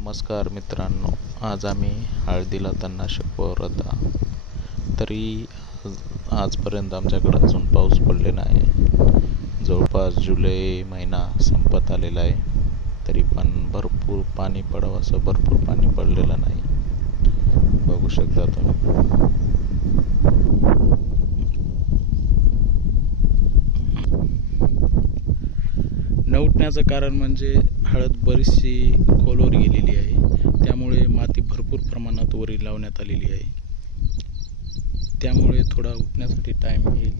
नमस्कार मित्रांनो, आज आम्ही हळदीला तणनाशक फवारत आहोत. तरी आजपर्यंत आमच्याकडे अजून पाऊस पडलेला नाही. जवळपास जुलै महिना संपत आलेला आहे, तरी पण भरपूर पाणी पडावं असं भरपूर पाणी पडलेलं नाही. बघू शकता तुम्ही. न उठण्याचं कारण म्हणजे हळद बरीचशी खोलवर गेलेली आहे, त्यामुळे माती भरपूर प्रमाणात वरी लावण्यात आलेली आहे. त्यामुळे थोडा उठण्यासाठी टाईम येईल.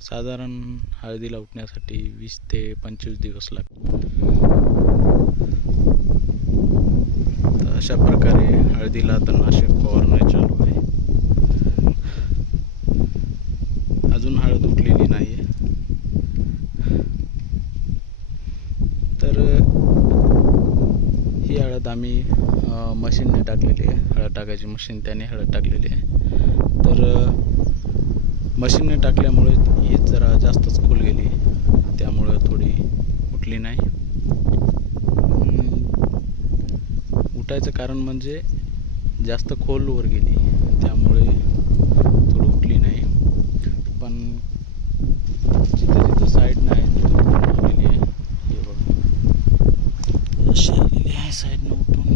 साधारण हळदीला उठण्यासाठी 20 ते 25 दिवस लागतात. तर अशा प्रकारे हळदीला तणनाशक फवारणी चालू आहे. अजून हळद उठलेली नाही आहे. तर ही हळद आम्ही मशीनने टाकलेली आहे. हळद टाकायची मशीन, त्याने हळद टाकलेली आहे. तर मशीनने टाकल्यामुळे ही जरा जास्तच खोल गेली, त्यामुळे थोडी उठली नाही. उठायचं कारण म्हणजे जास्त खोलवर गेली, त्यामुळे थोडी उठली नाही. पण जिथं जिथं साईड नाही तिथं उठलेली आहे. हे बघा, अशी आलेली आहे साईडनं उठून.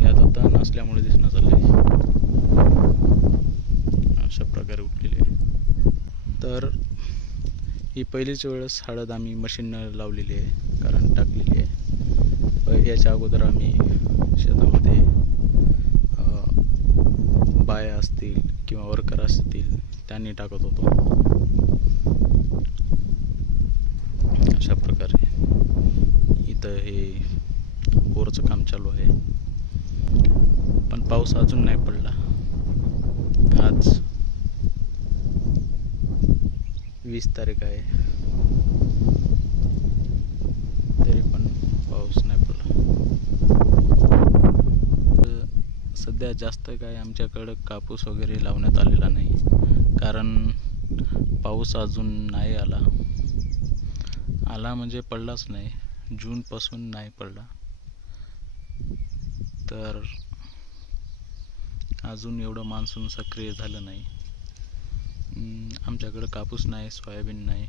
हे आता तण असल्यामुळे दिसणं चाललंय. अशा प्रकारे उठलेली आहे. तर ही पहिलीच वेळेस हळद आम्ही मशीननं लावलेली आहे, कारण टाकलेली आहे. याच्या अगोदर आम्ही शेतामध्ये बाया असतील किंवा वर्कर असतील त्यांनी टाकत होतो. अशा प्रकारे इथं हे बोरचं काम चालू आहे, पण पाऊस अजून नाही पडला. आज 20 तारीख आहे, तरी पण पाऊस नाही पडला. सध्या जास्त काय आमच्याकडं कापूस वगैरे लावण्यात आलेला नाही, कारण पाऊस अजून नाही आला म्हणजे पडलाच नाही. जूनपासून नाही पडला, तर अजून एवढं मान्सून सक्रिय झालं नाही. आमच्याकडं कापूस नाही, सोयाबीन नाही.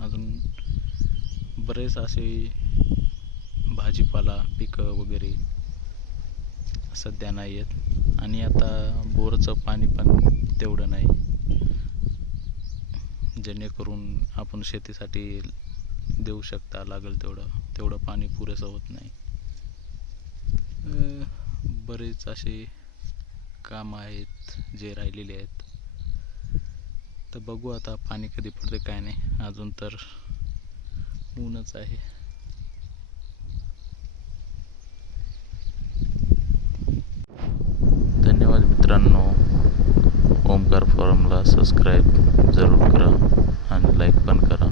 अजून बरेच असे भाजीपाला पिकं वगैरे सध्या नाही आहेत. आणि आता बोरचं पाणी पण तेवढं नाही, जेणेकरून आपण शेतीसाठी देऊ शकता लागेल तेवढं पाणी पुरेसं होत नाही. बरेच असे कामं आहेत जे राहिलेले आहेत. तर बघू आता पाणी कधी पडते काय नाही. अजून तर ऊनच आहे. धन्यवाद मित्रांनो. ओमकार फॉरमला सबस्क्राईब जरूर करा आणि लाईक पण करा.